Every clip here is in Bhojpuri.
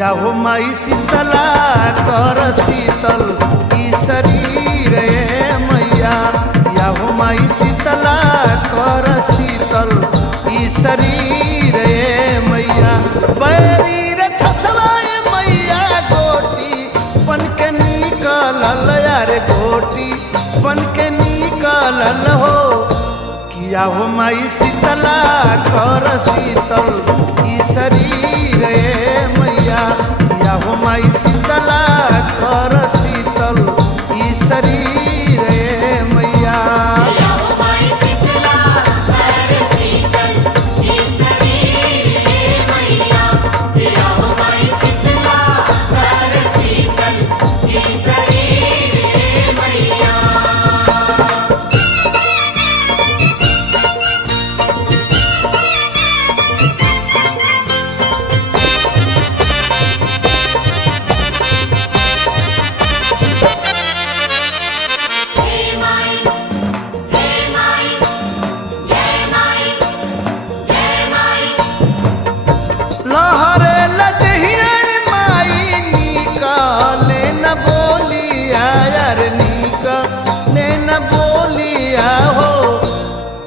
या हो माई शीतला कर शीतल ई शरीर मैया या हो माई शीतला कर शीतल ई शरीर मैया बैरीर छसवाए मैया गोटी बन के निकलल यार गोटी बन के निकलल हो किया हो माई शीतला कर शीतल ई शरीर मैया किया हो माई शीतला कर शीतल ई शरीर मैया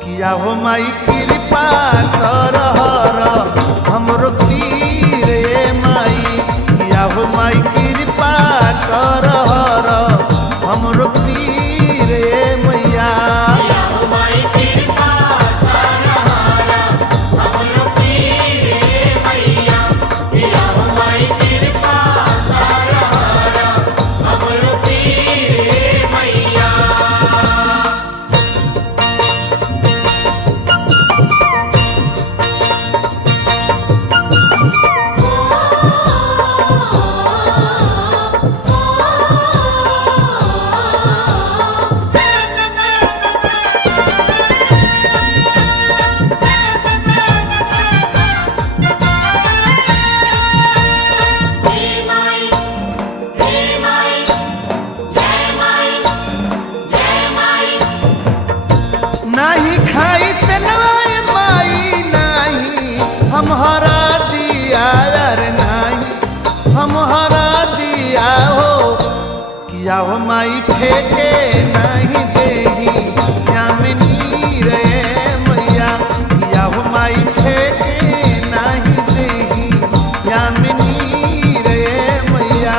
किया हो माई कृपा कर हर हमरो पीर माई किया हो माई कृपा कर हर हमरो पीर मैया नहीं खाई तलवाए माई नहीं हम हरा दिया यार नहीं हम हरा दिया हो किया हो माई फेंके नहीं देही या में नीर मैया किया हो माई फेंके नहीं देही या में नीर मैया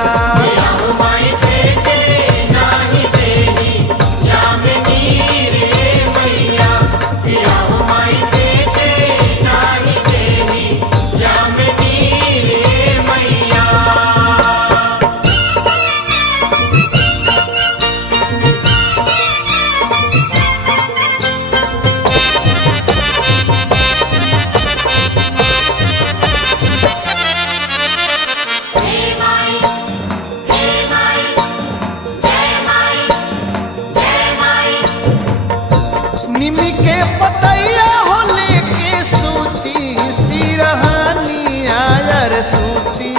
निमी के पतैया हो लेके सूती सिरहानिया यार सूती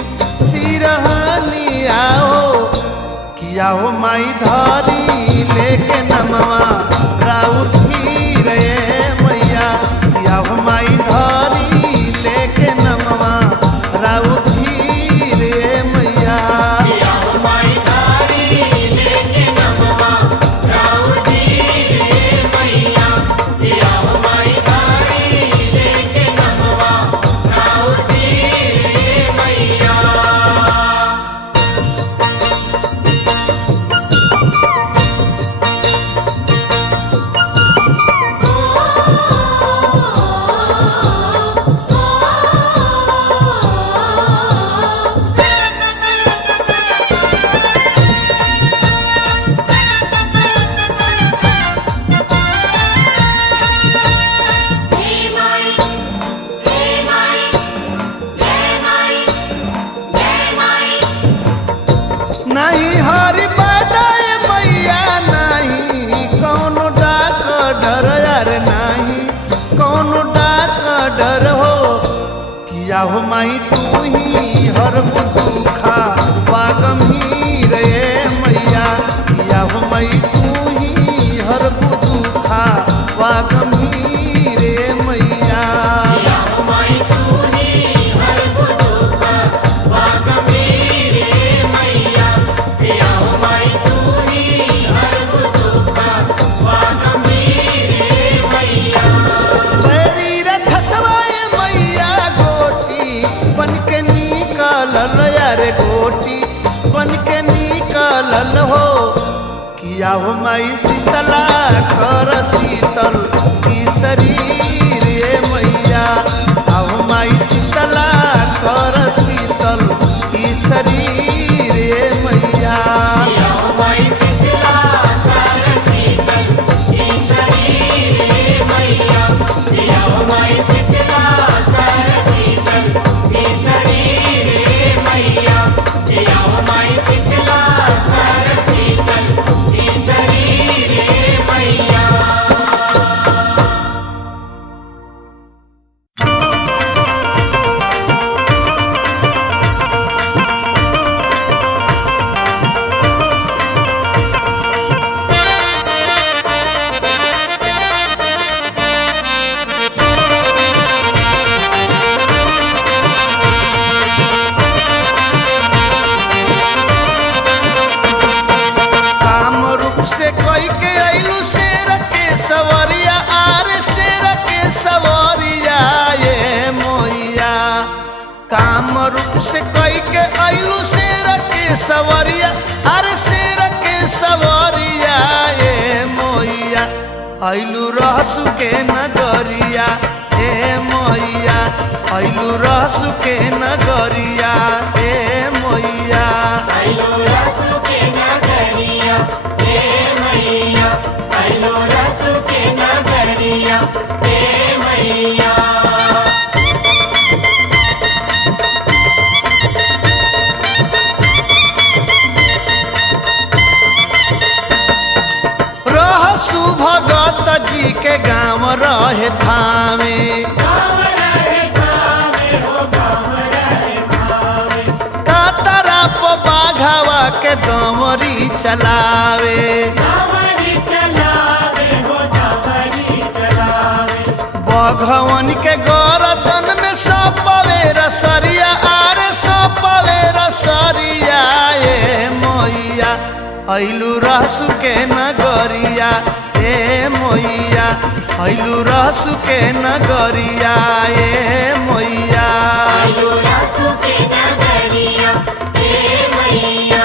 सिरहानिया हो किया हो माई धारी लेके नमवा राउर धीर मैया किया हो माई धारी लेके नमवा राउर धीर मैया नहीं हरि बदाय मैया नहीं कौनो डाक डर यार नहीं कौनो डाक डर हो किया हो माई तू ही हर दुखा वागमीर मैया किया हो माई तू ही हर दुखा वागमीर मैया तू ही हर दुखा वागमीर के निकलल हो किया हो माई शीतला कर शीतल की शरीर ए मैया आओ माई शीतला कर शीतल की शरीर ए मैया से कई के आइलू शेर के सवरिया अरे शेर के सवरिया ए मोइया आइलू रहसु के नगरिया ए मोइया आइलू रहसु के नगरिया ए मोइया आइलू रहसु के नगरिया ए मैया आइलू रहसु के नगरिया ए मैया भगत जी के गाँव रहे थामे कातरा प बाघावा के दमरी चलावे बघवन के गरदन में सपवे रसरिया आरे सपवे रसरिया ए मैया आइलू रहसु के नगरिया ए मोइया आइलू रहसु के नगरिया ए मोइया आइलू रहसु के नगरिया ए मैया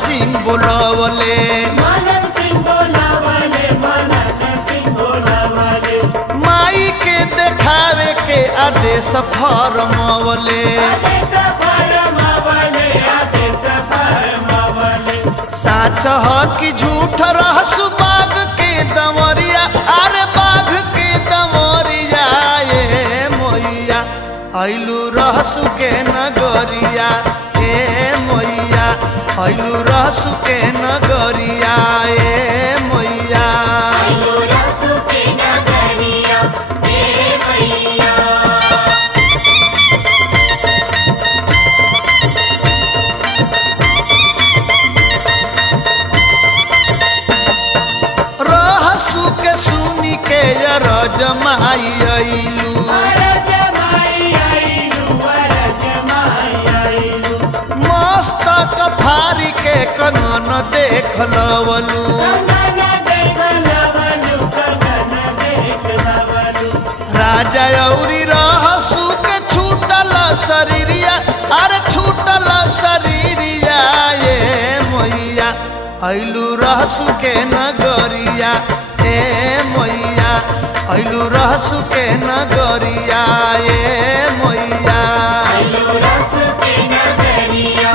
सिंह बोलावले मनन सिंह बोलावले मनन सिंह बोलावले माई के देखावे के आदेश फरमावले आदेश फरमावले आदेश फरमावले साच ह कि झूठ रहसु बाघ के दमरिया अरे बाघ के दमरिया ए मोइया आइलू रहसु के नगरिया ए मोइया आइलू रहसु के नगरिया ए मैया आइलू रहसु के नगरिया ए मैया रहसु के सुनी के रजमाई आइलू मस्तक फारी के कनन देख लवलू राजा औरी रहसु के छूटल शरीरिया अरे छूटल शरीरिया ए मैया आइलू रहसु के नगरिया ए मैया आइलू रहसु के नगरिया ए मैया आइलू रहसु के नगरिया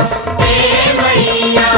ए मैया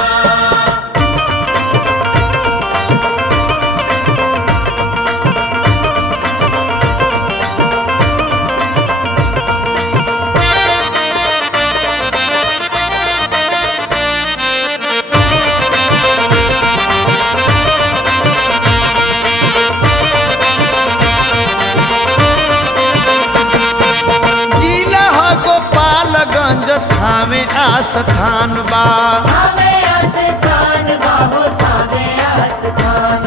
थामे आस्थान बा थामे आस्थान बा हो थामे आस्थान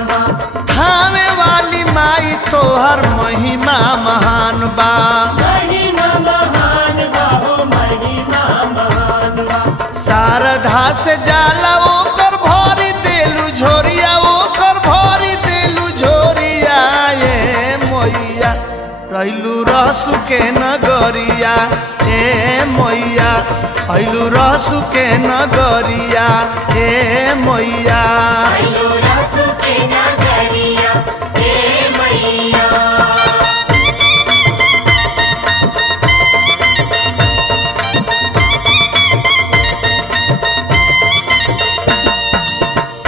तोहर महिमा महान बा। महिमा महान बा हो महिमा महान बा। शारदा से जाला ओकर भरी देलू झोरिया, ओकर भरी देलू झोरिया। ए मैया रैलू रहसु के नगरिया, ए मैया ऐलू रहसु के नगरिया, ए मैया। आइलो रसु के नगरिया हे मैया।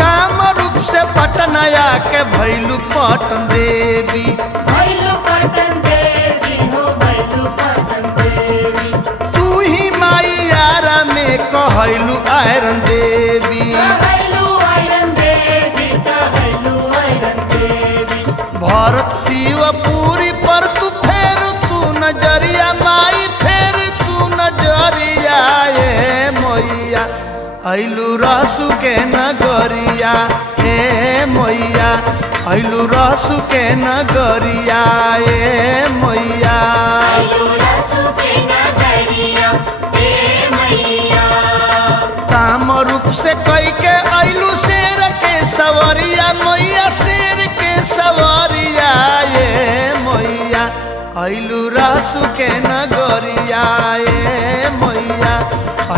काम रूप से पटनया के भैलू पटन देवी, भैलू पटन देवी हो भैलू पटन देवी। तू ही माई यारा में कहलू आयरन देवी। कहलू आयरन देवी कहलू आयरन देवी। भरत शिवपुरी पर तू फेर तू नजरिया माई, फेर तू नजरिया। ए मैया ऐलू रहसु के नगरिया, ए मैया ऐलू रहसु के नगरिया, ए मैया। आइलो रसु के नगरिया हे मैया। काम रूप से कई के ऐलू शेर के सवरिया, मैया शेर के सवरिया। ए मैया ऐलू रहसु के नगरिया, ए मैया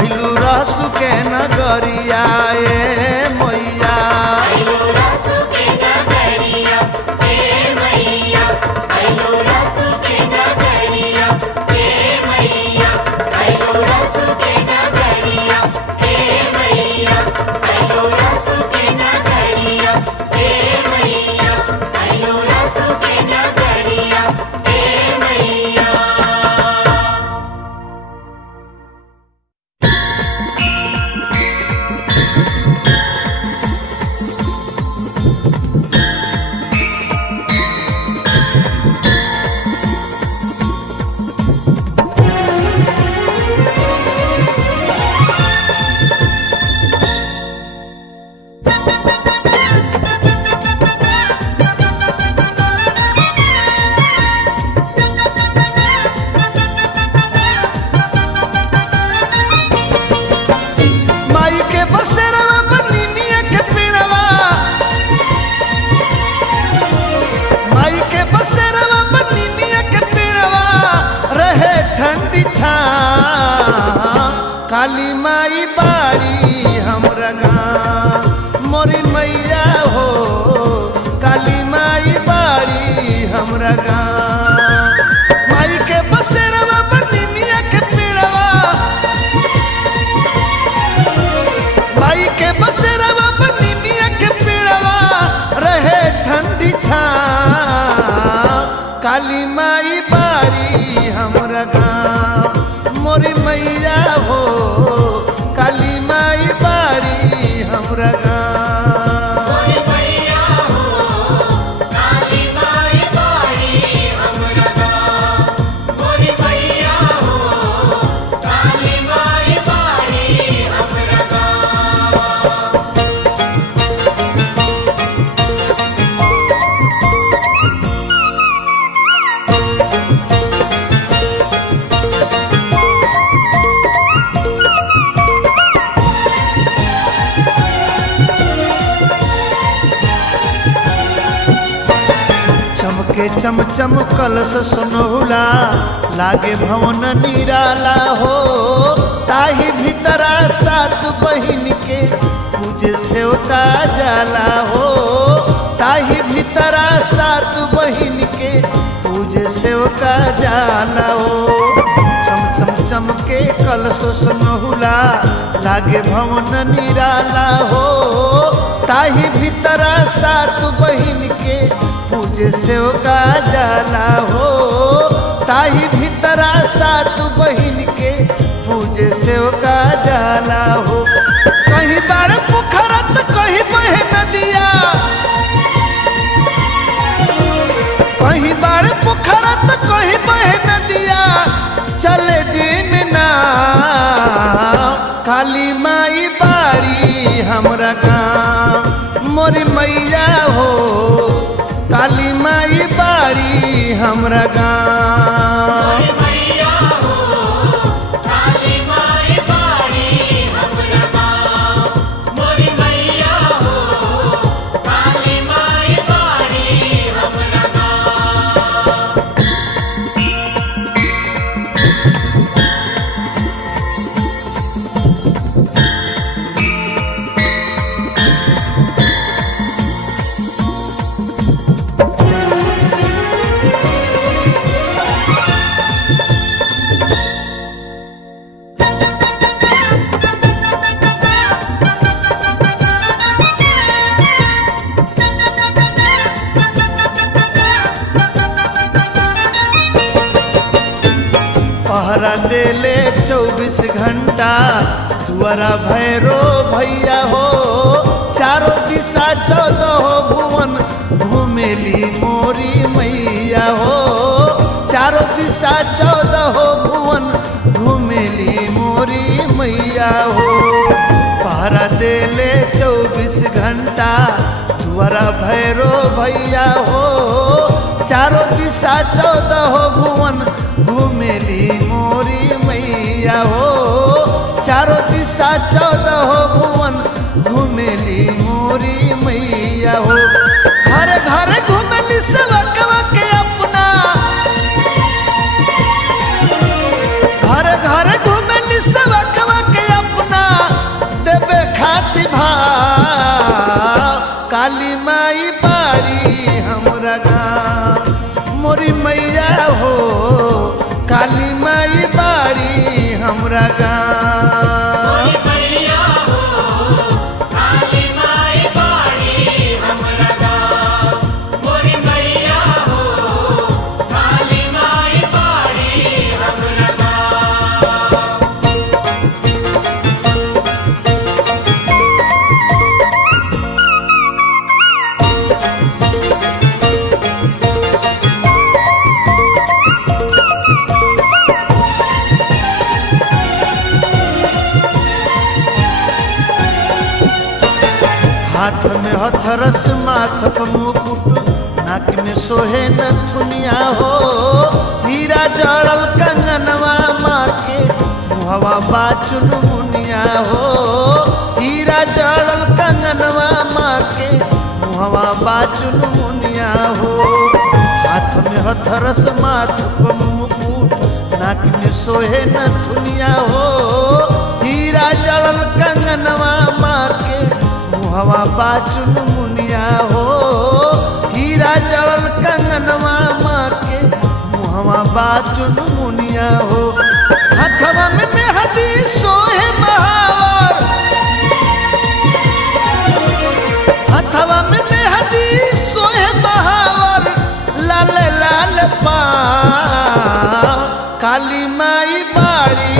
ऐलू रहसु के नगरिया, ए मैया। आइलो रसु के नगरिया हे मैया। आइलो रसु के नगरिया हे मैया। आइलो रसु के नगरिया हे मैया। आइलो रसु के नगरिया हे मैया। आइलो रसु के नगरिया हे मैया। माई के बसेरवा बनिनिया के पेड़वा, माई के बसेरवा बनिनिया के पेड़वा। रहे ठंडी छाँ काली माई बाड़ी हमरा गाँव, मोरी मैया हो काली माई बाड़ी हमरा गाँव। माई के बसेरवा बनिनिया के पेड़वा, माई के बसेरवा बनिनिया के पेड़वा। रहे ठंडी छाँ काली माई बाड़ी हमरा गाँव, मोरी मैया हो काली माई बाड़ी हमरा गाँव। मोरी मैया हो काली माई बाड़ी हमरा गाँव। मोरी मैया हो काली माई बाड़ी हमरा गाँव। चमके चमचम कलश सुनहुला, लागे भवन निराला हो। ताही भीतरा सात बहिन के पूजे सेवका जाला हो। ताही भीतरा सात बहिन के पूजे सेवका जाला हो। चम चम चमके कलश सुनहुला, लागे भवन निराला हो। ताही भीतरा सात बहिन के पूजे सेवका जाला हो। ताही भीतरा सात बहिन के पूजे सेवका जाला हो। कहीं बाड़ पोखरत कहीं बहे नदिया, कहीं बाड़ पोखरत कहीं बहे नदिया। चले दिन ना काली माई बाड़ी हमरा गाँव, मोरी मैया हो काली माई बाड़ी हमरा गाँव। मोरी मैया हो काली माई बाड़ी हमरा गाँव। मोरी मैया हो काली माई बाड़ी हमरा गाँव। पहरा देले 24 घंटा दुआरा भैरो भैया हो। चारों दिशा 14 भुवन घूमेली मोरी मैया हो। चारों दिशा 14 भुवन घूमेली मोरी मैया हो। पहरा देले 24 घंटा दुआरा भैरो भैया हो। चारों दिशा 14 भुवन घूमेली मोरी मैया हो। चारों दिशा 14 भुवन घूमेली मोरी मैया हो। घर घर घूमेली सेवकवा के अपना। घर घर घूमेली सेवकवा के अपना देवे खातिर भाव। काली माई बाड़ी हमरा गाँव। मोरी मैया हो काली माई बाड़ी हमरा गाँव। मोरी मैया हो काली माई बाड़ी हमरा गाँव। मोरी मैया हो काली माई बाड़ी हमरा गाँव। हाथ में हथरस माथ पर मुकुट नाक में सोहे नथुनिया हो। हीरा जड़ल कंगनवा माँ के मुहवा बाचुन मुनिया हो। हीरा जड़ल कंगनवा माँ के मुहवा बाचुन मुनिया हो। हाथ में हथरस माथ पर मुकुट नाक में सोहे नथुनिया हो। हीरा जड़ल कंगनवा माँ के मुहवा बाचुन मुनिया हो। हीरा जड़ल कंगनवा माँ के मुहवा बाचुन मुनिया हो। हथवा में मेहंदी सोहे महावर। हथवा में मेहंदी सोहे महावर। लाल लाल पाँव। काली माई बाड़ी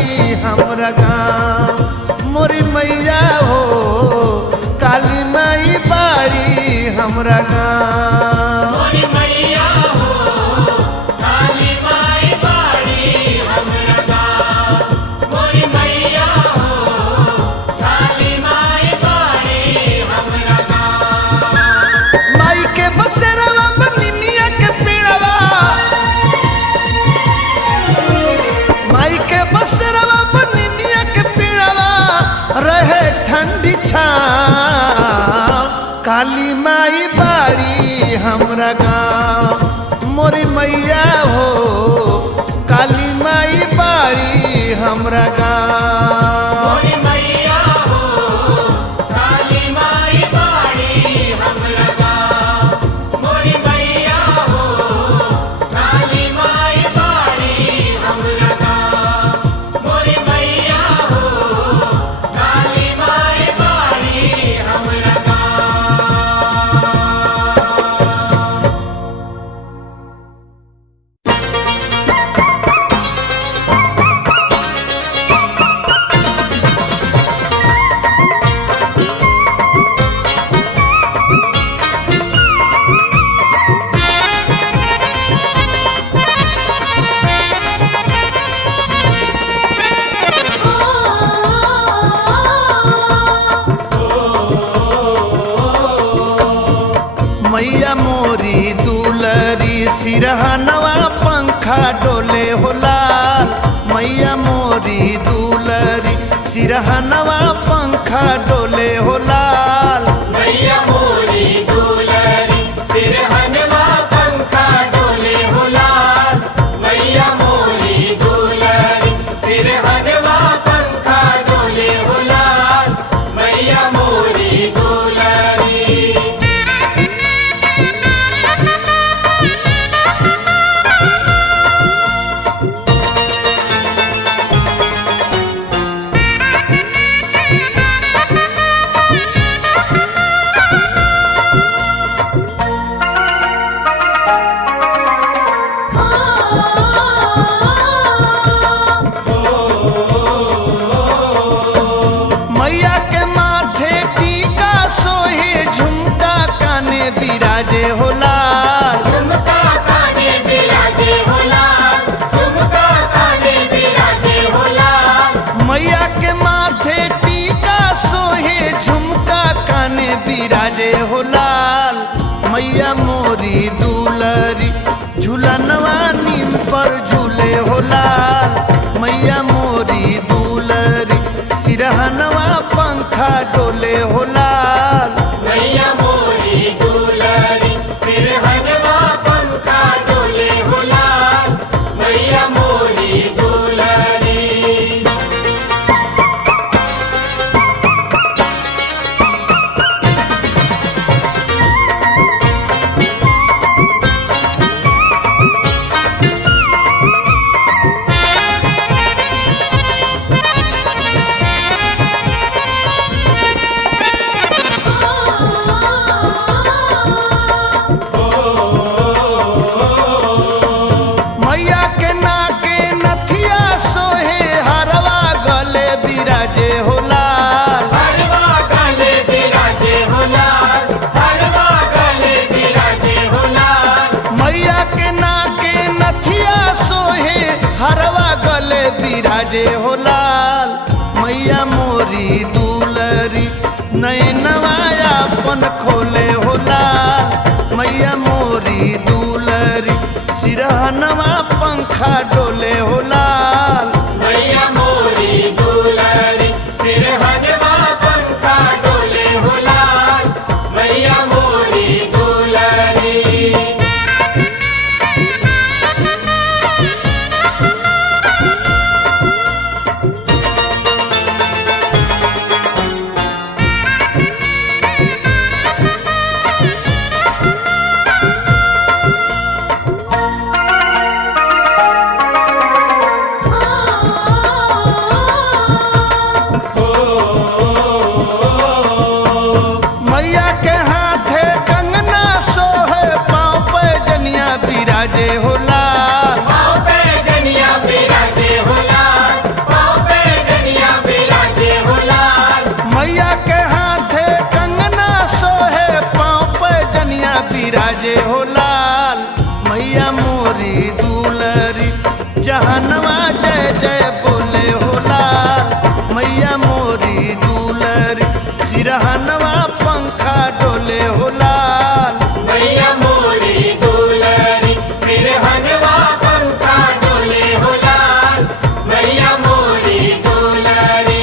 हमरा गाँव। मोरी मैया हो काली माई बाड़ी हमरा गाँव। मोरी मैया हो काली माई बाड़ी हमरा गाँव। मोरी मैया हो काली माई बाड़ी हमरा गाँव। माई के बसेरवा बनिमिया के पेड़वा। माई के बसेरवा बनिमिया के पेड़वा रहे ठंडी छाँव। काली माई बाड़ी हमरा गाँव। मोरी मैया हो काली माई बाड़ी हमरा गाँव। मोरी मैया हो काली माई बाड़ी हमरा गाँव। मोरी मैया हो काली माई बाड़ी हमरा गाँव। मोरी मैया हो काली माई बाड़ी हमरा गाँव। मोरी दुलरी सिरहनवा पंखा डोले हो लाल मैया मोरी दुलरी सिरहनवा पंखा डोले हो लाल मैया मोरी दुलरी सिरहनवा पंखा डोले हो लाल मैया मोरी दुलरी सिरहनवा पंखा डोले हो लाल मैया मोरी दुलरी। मैया के माथे टीका सोहे झुमका काने बिराजे हो लाल झुमका काने बिराजे हो लाल झुमका काने बिराजे हो लाल मैया के माथे टीका सोहे झुमका काने बिराजे हो लाल मैया मोरी दुलरी झूलनवा नीम पर झूले हो लाल मैया मोरी दुलरी सिरहनवा पंखा डोले हो लाल मैया मोरी दुलरी सिरहनवा पंखा डोले हो लाल मैया मोरी दुलरी। मैया के नाके नथिया सोहे हरवा गले बिराजे हो लाल हरवा गले बिराजे हो लाल हरवा गले बिराजे हो लाल मैया के नाके नथिया सोहे हरवा गले बिराजे हो लाल मैया मोरी दुलरी नैनवा अपन खोले हो लाल मैया मोरी दुलरी सिरहनवा पंखा डोले हो लाल मैया मोरी दुलरी सिरहनवा पंखा डोले हो लाल मैया मोरी दुलरी। मैया के हाथे कंगना सोहे पाँव पे जनिया बिराजे हो लाल पाँव पे जनिया बिराजे हो लाल पाँव पे जनिया बिराजे हो लाल मैया के हाथे कंगना सोहे पाँव पे जनिया बिराजे हो लाल मैया मोरी दुलरी जहनवा जय जय बोले हो लाल मैया मोरी दुलरी सिरहनवा पंखा डोले हो लाल मैया मोरी दुलरी सिरहनवा पंखा डोले हो लाल मैया मोरी दुलरी।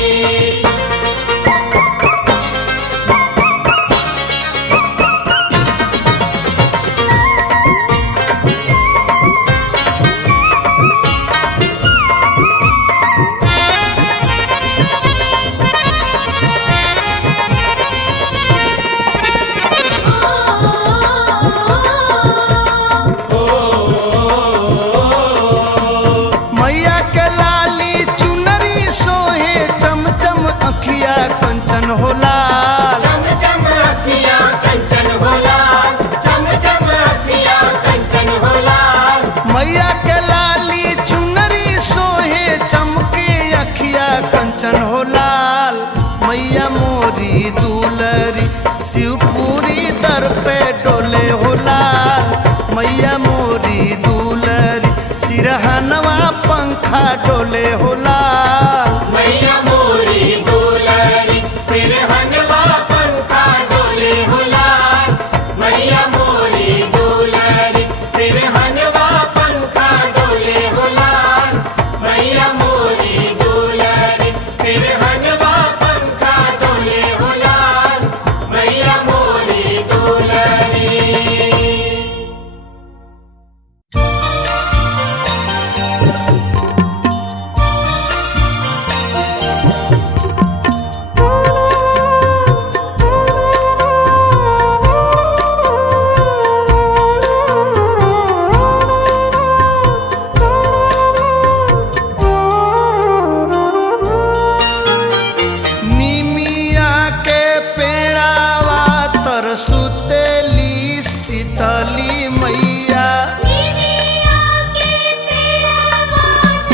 मैया के लाली चुनरी सोहे चमचम अखिया कंचन हो लाल चम चम अखियाँ कंचन हो लाल चम चम अखियाँ कंचन हो लाल मैया के लाली चुनरी सोहे चमके अखिया कंचन हो लाल मैया मोरी दुलरी शिवपुरी दर पे डोले हो लाल मैया मोरी दुलरी सिरहनवा पंखा डोले हो लाल मैया मोरी दुलरी सिरहनवा पंखा डोले हो लाल मैया मोरी शीतली मैया निमिया के पेड़वाट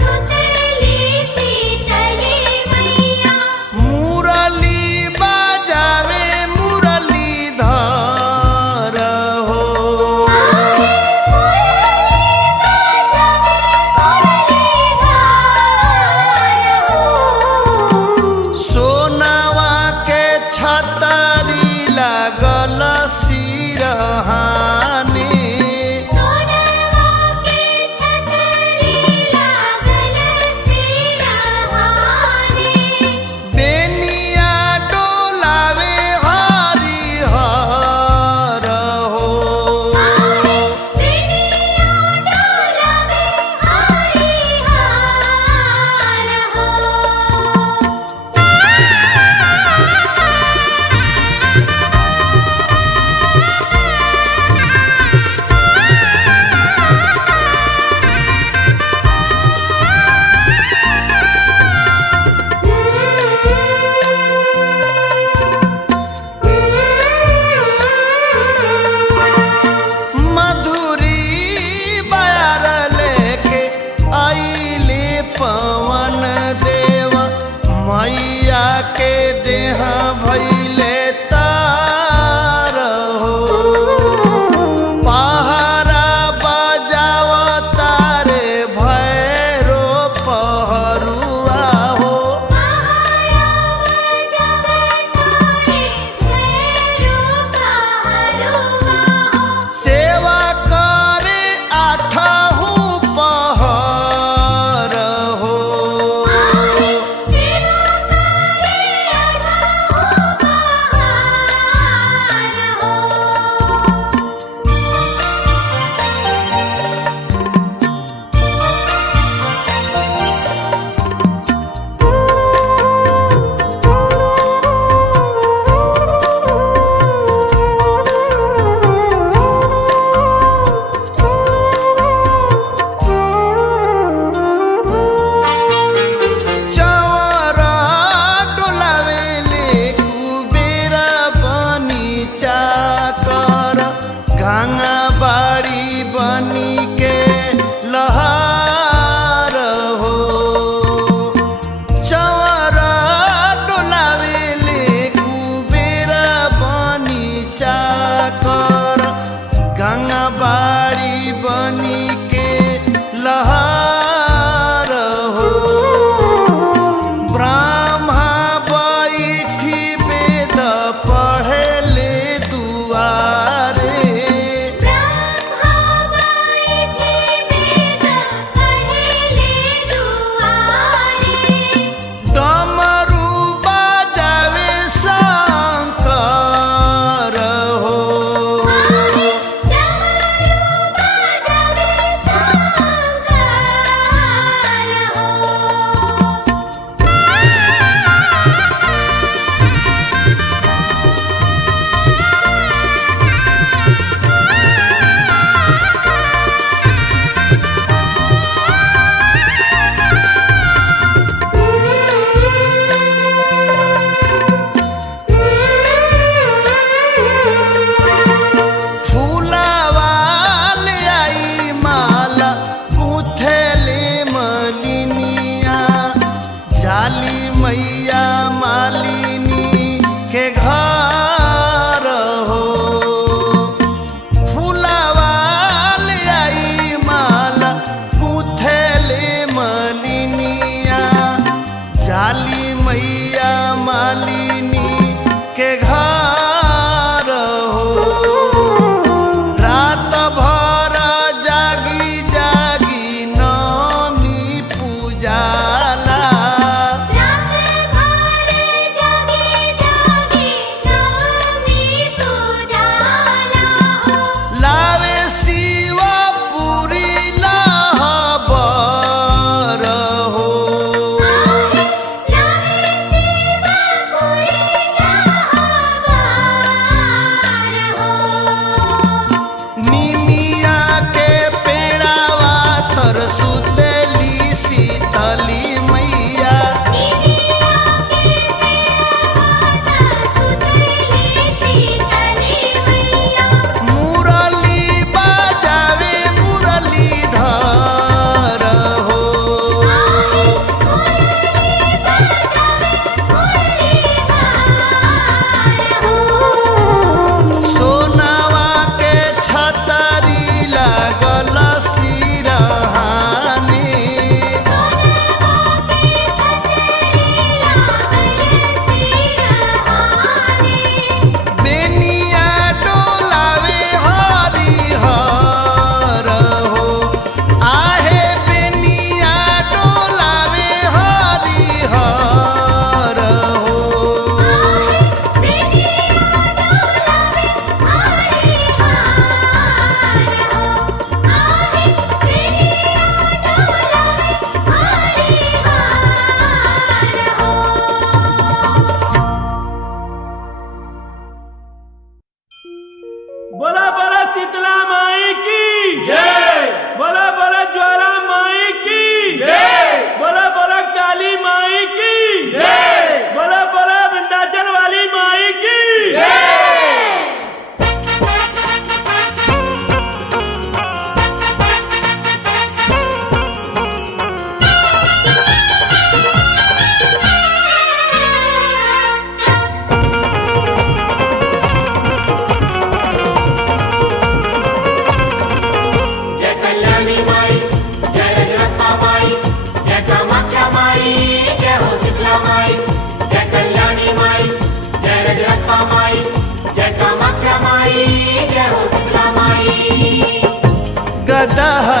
सुतली शीतली मैया मुरली बाजावे मुरलीधर हो सोनावा के छतरी लागल सिरहानी सोनवा के छतरी लागल सिरहानी बेनिया डोलावे हरिहर हो बेनिया डोलावे हरिहर हो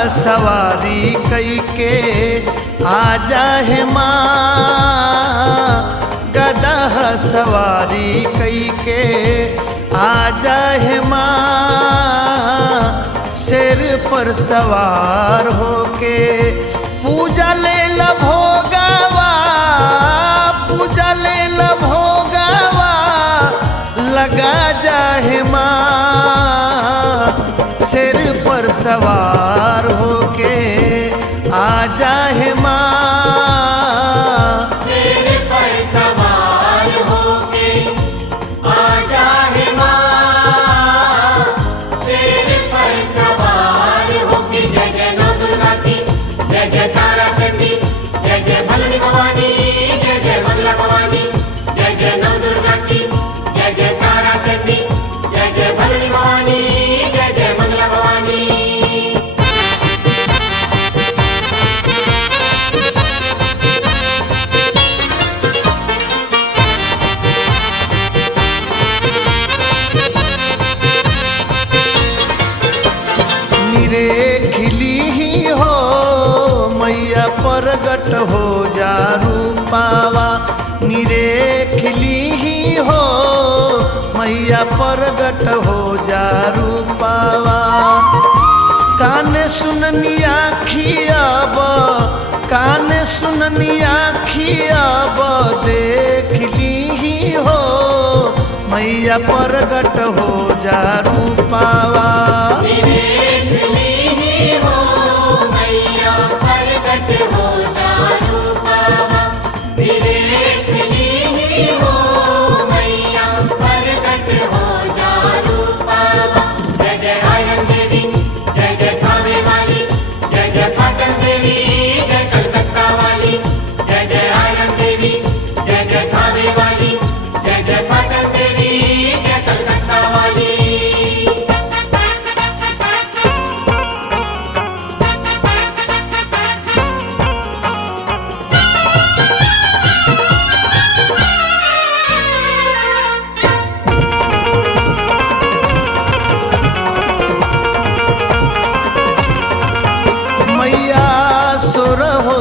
सवारी कई के आजा है माँ, गदा सवारी कई के आजा है माँ, शेर पर सवार होके पूजा ले भोगावा, पूजा ले भोगावा लगा जाहे माँ, शेर पर सवार होके आ जाहे माँ। शेर पर सवार होके आ जाहे माँ, शेर पर सवार होके जय जय नौ दुर्गा की, जय जय तारा चंडी, जय जय भलनी भवानी, जय जय मंगला भवानी, जय जय नौ दुर्गा की, जय जय तारा चंडी, जय जय भलनी भवानी, जय जय मंगला भवानी। निरे खिली ही हो मैया प्रगट हो जा रूपावा, निरे खिली ही हो मैया प्रगट हो जा रूपावा। कान सुननी आखियाब, कान सुननी आखियाब देख ली ही हो मैया प्रगट हो जा रूपावा।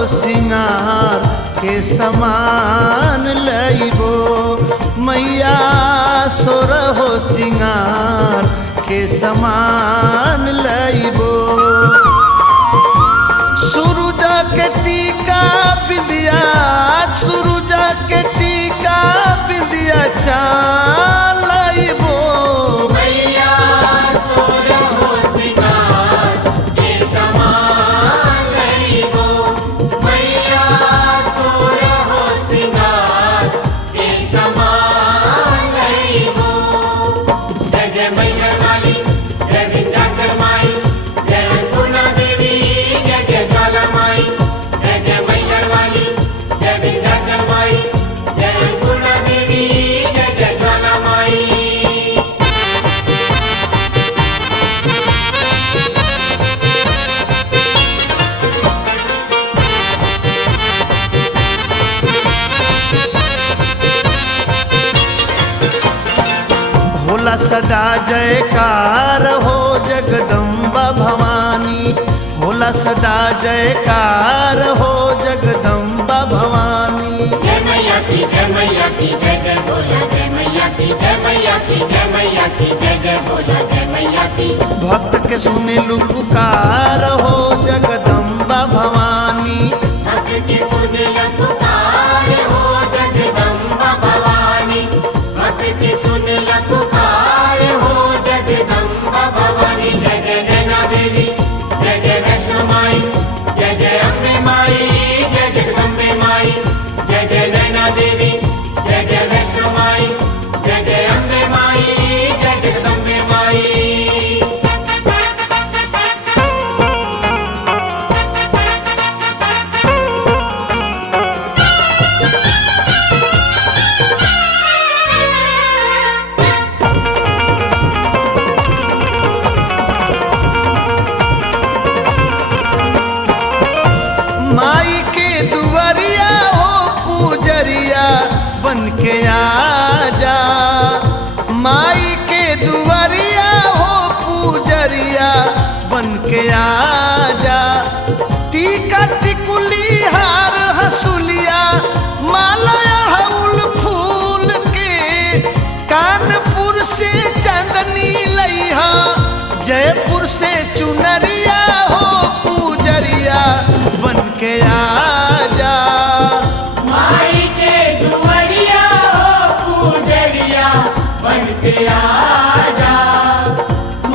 सिंगार के समान लइबो मैया, सोरहो सिंगार के समान लइबो। सुरुजा के टीका बिंदिया, सुरुजा के टीका बिंदिया चाल लइबो। होला सदा जयकार हो जगदम्बा भवानी, होला सदा जयकार हो जगदम्बा भवानी। जय मैया की, जय मैया की, जय जय बोला जय मैया की, जय मैया की, जय मैया की, जय जय बोला जय मैया की। भक्त के सुने लू पुकार हो जगदम्बा भवानी, भक्त के सुने लू पुकार हो जगदम्बा भवानी, भक्त के सुने लू पुकार हो जगदम्बा भवानी। जय जय नैना देवी, जय जय वैष्णो माई, जय जय अम्बे माई, जय जगदम्बे माई, जय जय नैना देवी, जय जय वैष्णो माई, जय जय अम्बे माई, जय जगदम्बे माई। माई के दुआरिया हो पूजरिया बन के आजा, माई के दुआरिया हो पूजरिया बन के आजा। जयपुर से चुनरिया हो पूजरिया बन के आजा। माई के दुवरिया हो पूजरिया बन के आजा।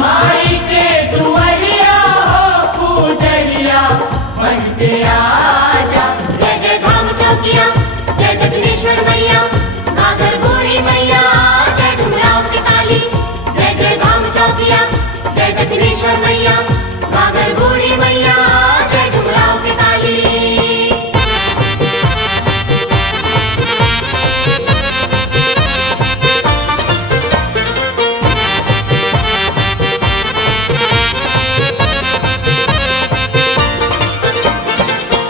माई के दुवरिया हो पूजरिया बन के आजा। जय जय धाम चौकिया, जय दक्षिणेश्वर मैया, नागर बूढ़ी मैया, जय डुमराव की काली। जय जय धाम चौकिया, जय दक्षिणेश्वर मैया, नागर बूढ़ी मैया, जय डुमराव की काली।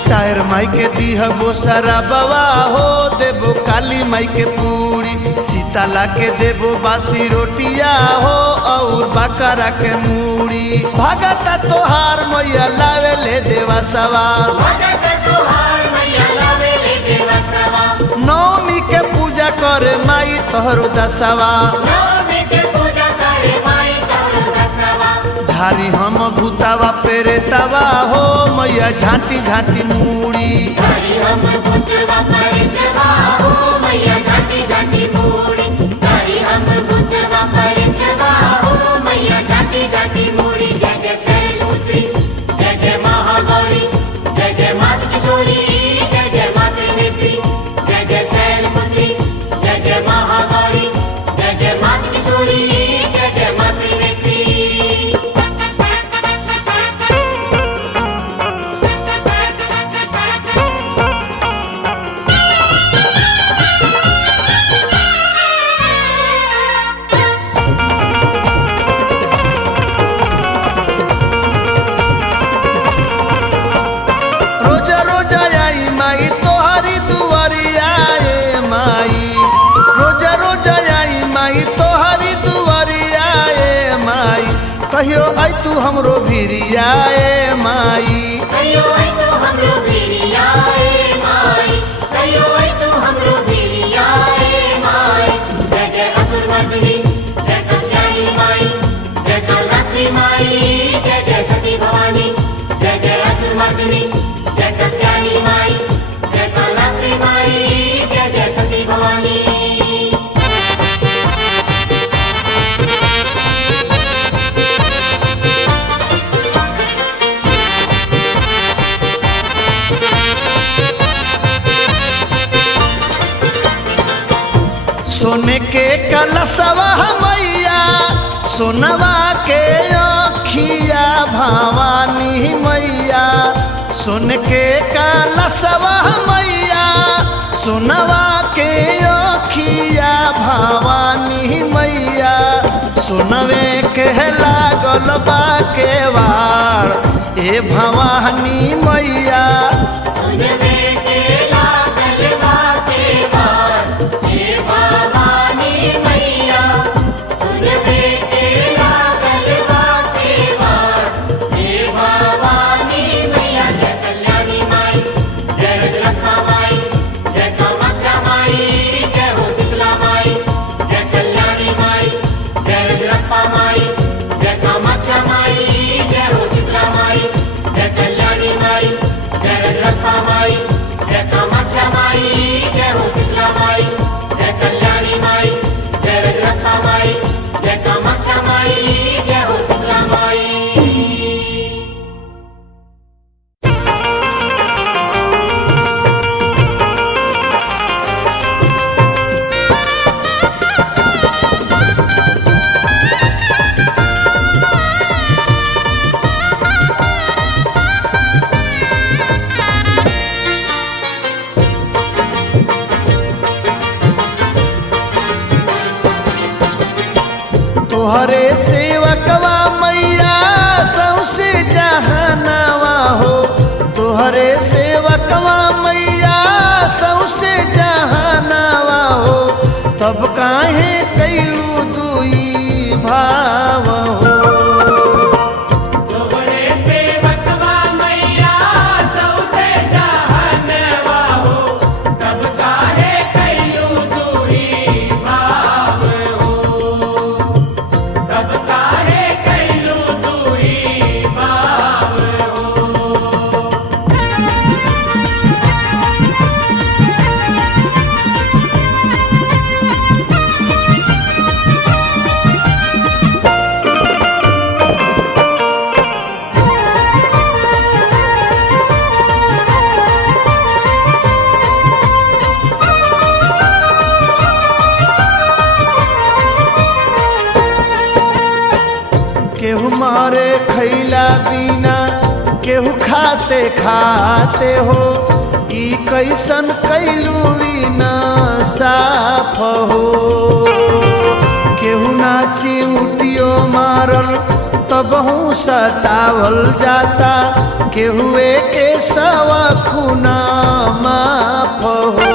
शायर माई के दीहबो सारा बवा हो, देबो काली माई के पूरी, सीताला के देबो बासी रोटिया हो, और बकरा के मूड़ी। भगता तोहार मैया लावे ले देवा सवा, भगत तोहार मैया लावे ले देवा सवा। नवमी के पूजा करे माई तोहरो दसवा। नवमी के पूजा करे माई तोहरो दसवा। झारी हम भूतावा पेरे तवा हो, मैया झांटी झांटी मूड़ी। हरि हम भूतवा परितवा हो, मैया झांटी झांटी मूड़ी। हरि हम भूतवा परितवा हो, मैया झांटी झांटी मूड़ी। जय जय शैलपुत्री, जय जय महागौरी, जय जय मात किशोरी, जय जय मात त्रिनेत्री। जय जय शैलपुत्री, जय जय महागौरी, जय जय मात किशोरी, जय जय मात त्रिनेत्री। रोजा रोजा आई माई तोहरी दुआरिया ए माई, रोजा रोजा आई माई तोहरी दुआरिया ए माई, कहियो आई तू हमरो भिरिया ए माई। कहियो आई तू हमरो भिरिया ए माई, कहियो आई तू हमरो भिरिया ए माई। जय जय असुरमर्दिनी, जय कल्याणी माई, जय कालरात्रि माई, जय जय सती भवानी। जय जय असुरमर्दिनी, जय कल्याणी माई, जय कालरात्रि माई, जय जय सती भवानी। सोने के कलशवा मैया, सोनवा के अखिया भवानी मैया। सोने के कलशवा मैया, सोनवा के अखिया भवानी मैया। सोनवे के लागल बा के वार ए भवानी मैया। सुनवे के लागल बा केवाड़, हे भवानी मैया। सुनवे के लागल बा केवाड़, हे भवानी मैया। जय कल्याणी माई, जय रजरत्ना माई, जय कामाख्या माई, जय हो शीतला माई। जय कल्याणी माई, जय रजरत्ना माई, जय कामाख्या माई, जय हो शीतला माई। जय कल्याणी माई, जय रजरत्ना माई, जय कामाख्या माई, जय हो शीतला माई। जय कल्याणी माई, जय रजरत्ना माई, जय कामाख्या माई, जय हो शीतला माई। तोहरे सेवकवा मैया सौसे जहानवा हो, तोहरे सेवकवा मैया सौसे जहानवा हो, तब काहे कैलू दुई भाव हो। तोहरे सेवकवा मैया सौसे जहानवा हो, तब काहे कैलू दुई भाव हो। तब काहे कैलू दुई केहू मारे खैला बिना केहू खाते खाते हो ई कैसन कैलू बिना साफ हो केहू नाची उटियो मारल तबहू सतावल जाता केहू के सवा खूना माफ हो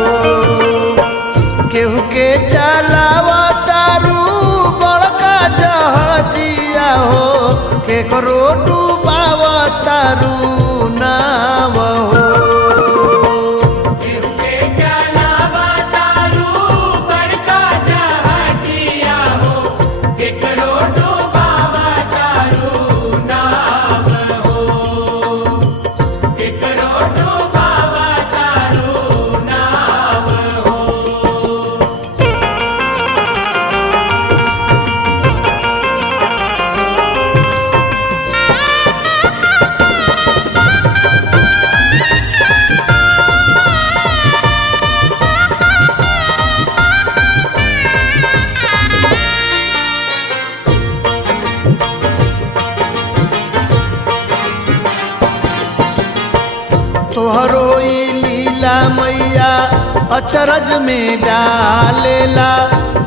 केहू के चलावा तारू बड़का जहाजिया हो केकरो डूबावा तारू नाव हो तोहरो ई लीला मैया अचरज में डालेला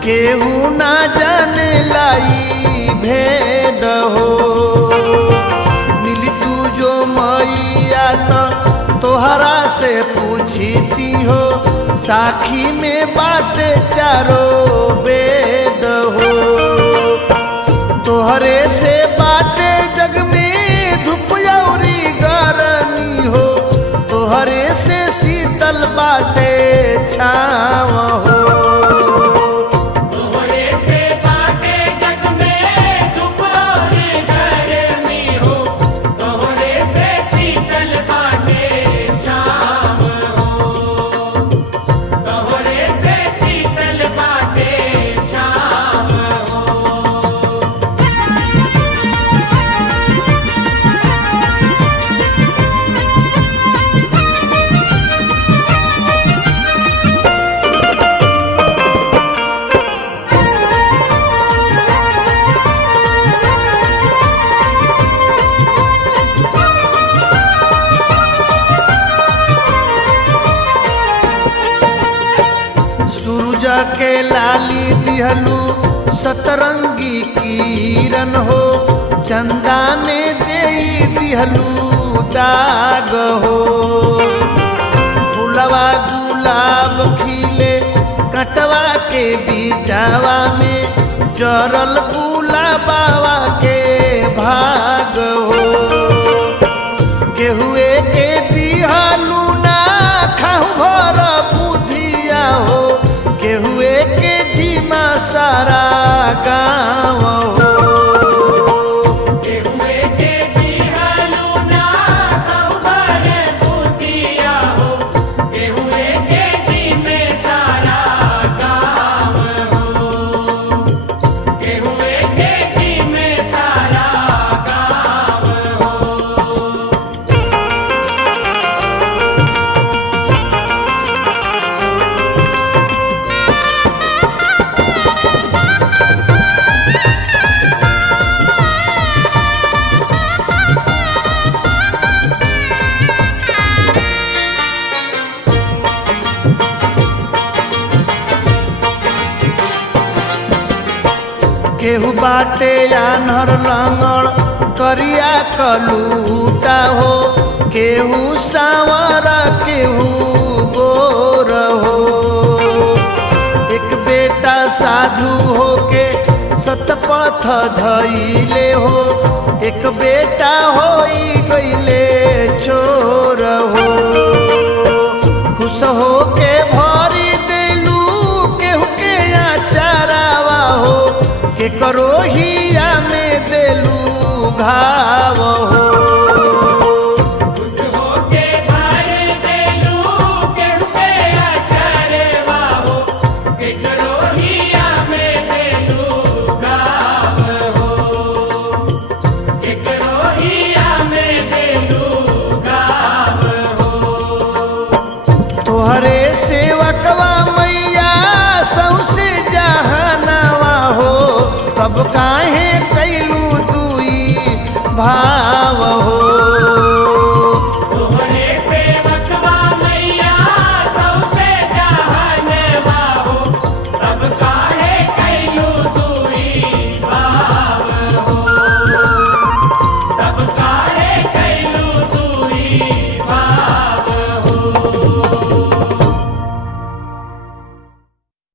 केहू ना जाने लाई भेद हो मिली तू जो मैया तो तोहरा से पूछती हो साखी में बाटे चारो वेद हो तोहरे से बाटे जग में धूप औरी गरमी हो तोहरे से शीतल बाटे छाव हो तोहरे से बाटे जग में धूप और गर्मी हो तोहरे से शीतल बाटे छाव हो तोहरे से शीतल बाटे छाव हो सूरज के लाली दिहलू सतरंगी किरण हो चंदा में दे दिहलू दाग हो फूलवा गुलाब खिले कटवा के बीचावा में जरल गुलाबावा के भाग हो केहुए के दिहलू ना खाहू भर बुधिया हो केहुए के जीमा सारा गाँव हो केहुए के दिहलू ना खबर बुधिया हो केहुए के जी में सारा गाँव हो केहुए के जी में सारा गाँव हो केहू बाटे आन्हर लंगड़ करिया कलूटा हो केहू सांवर केहू गोर हो एक बेटा साधु हो के सतपथ धइले हो एक बेटा होई गइले चोर हो खुश हो के भरी देलू केहू के आचारावा हो के करो हिया में देलू घाव हो खुश होके भर देलू केहू के अचरवा हो केकरो हिया में देलू गाव हो केकरो हिया में देलू गाव हो तोहरे सेवकवा मैया सौसे जहानवा हो तब काहे कैलू दुई भाई।